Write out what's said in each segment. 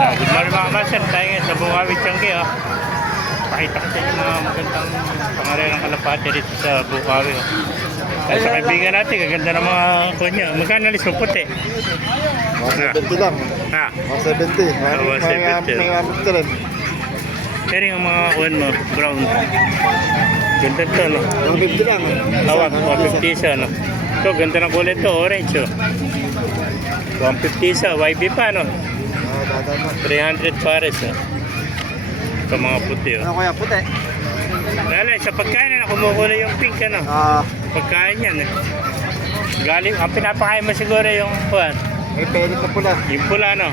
Good morning mga master, tayo ngayon sa Bukawi Changi. Pakita ko sa inyo mga magandang pangarerang kalapati dito sa Bukawi. Kaya sa kaibigan natin, gaganda ng mga kunya. Magkano alis mo puti? 170 lang. Ha? 170. May amit ka rin. Pero yung mga kuwan mo, brown. Ganda to, no? 150 lang. Tawag, 150 isa, no? Ito, ganda ng kulay to, orange, oh. 150 isa, YB pa, no? Dadama. 300 pares, oh. Ito mga puti, oh. Ano kaya puti? Lalo, sa pagkain na kumukulay yung pink, ano? Pagkain yan, eh. Galing, ang pinapakain mo siguro yung kuwan. May pellet na pula. Yung pula, no?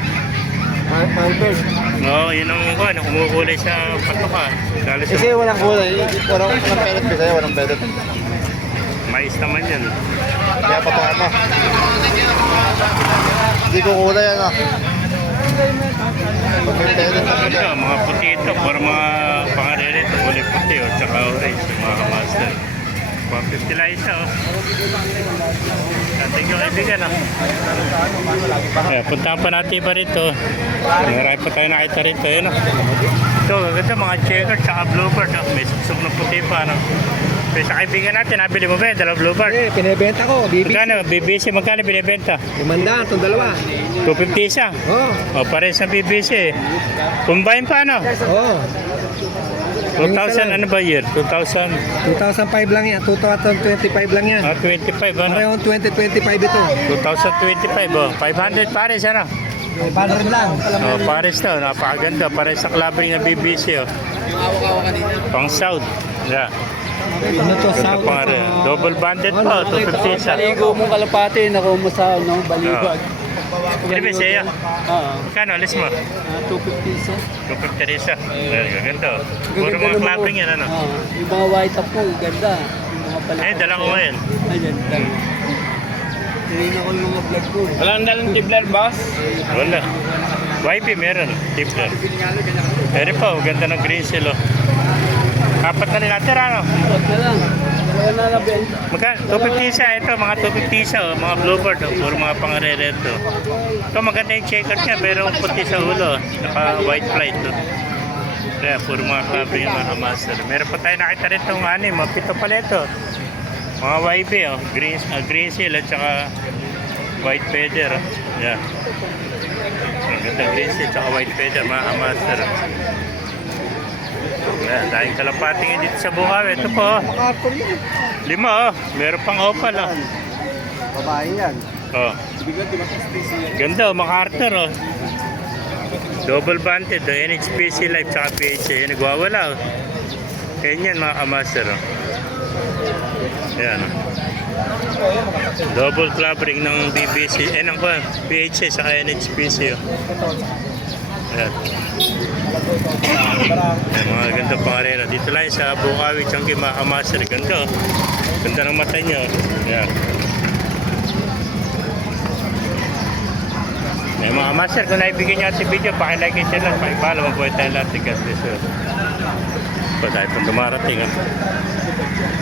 Malbert. Oo, yun ang kuwan, kumukulay sa patuka. Lalo sa Kasi walang kulay. Walang pellet kasi walang pellet. mais naman yan. Kaya patukan mo. Hindi ko kulay ano. May pellet na pula. Ito, mga puti ito, para mga pangarere ito, kulay puti, oh, tsaka orange, mga master. 150 lang isa, oh. Thank you, kaibigan, oh. Puntahan pa natin pa rito. Marami pa tayo nakita rito, yun, oh. Ito, ganda mga checker, tsaka bluebird, oh. May suksok na puti pa, no. Pero sa kaibigan natin, nabili mo ba yun, dalawang bluebird? Eh, pinibenta ko, BBC. Magkano, BBC, magkano binibenta? 500, itong dalawa. 250 isa. Oo. O, pares ng BBC. Combine pa, no? Oo. 2000, ano ba year? 2000, 2005 lang yan, 2025 lang yan. 25, ano? Parehong 2025 ito. 2025, oh. 500 pares, ano? 500 lang. Oh, pares to, napakaganda. Pares sa clubbing ng BBC, oh. Pang South. Yeah. Ano to, Ganda South? pa rin. Double banded pa, 250 isa. Baligo mong kalapati, naku mo sa no, baligo. Hindi ba siya? Oo. Magkano, alis mo? 250 isa. 250 isa. Ganda, oh. Puro mga clubbing yan, ano? Yung mga white top po, ganda. Yung mga pala. Eh, dala ko ngayon. Ayan, dala. Tinignan ko yung mga vlog ko. Walang dalang tibler, boss? Wala. YB meron, tibler. Pero pa, ganda ng green seal, oh. Apat na rin natin, ano? Huwag na lang. Dalawa na lang benta. Magkano? 250 isa, ito, mga 250 isa, oh. Mga bluebird, oh. Puro mga pangarere ito. Ito, maganda yung checker niya, pero puti sa ulo, oh. Naka white flight, oh. Kaya, puro mga clubbing yung mga master. Meron pa tayo nakita rin itong mga pito pala ito. Mga YB, oh. Green seal at saka white feather, oh. Yeah. Ang ganda green seal at saka white feather, mga master. Ayan, dahil kalapating yun dito sa Bukawi. Ito po, oh. Makarton yan. 5, oh. Meron pang opal, oh. Babae yan. Oh. Ganda, oh. MacArthur, oh. Double banded, oh. NHPC Live, tsaka PHA. Yan, nagwawala, oh. Yan yan, mga kamaster, oh. Ayan, oh. Double club ring ng BBC, ng PHA, saka NHPC, oh. Ayan. Ayan, mga ganda pangarera. Dito lang sa Bukawi, Changi, mga kamaster. Ganda, oh. Ganda ng mata nyo. Ayan. Ayan, mga master, kung naibigyan nyo si video, pakilike and share lang. Pakipalo, magbuhay tayo lahat. God bless you. Pa tayo pang dumarating, ah.